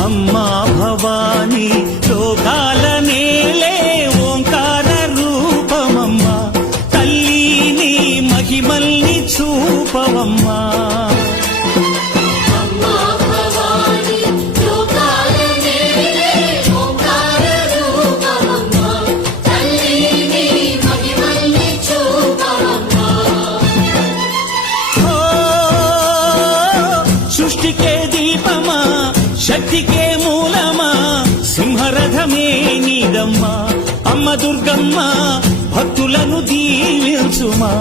అమ్మా భవానీ లోకాల నేలే ఓంకార రూపమమ్మా, తల్లి నీ మహిమల్ని చూపవమ్మా. సృష్టికే దీపమా, శక్తికే మూలమా, సింహరథమే నీదమ్మా. అమ్మ దుర్గమ్మ భక్తులను దీవించుమా.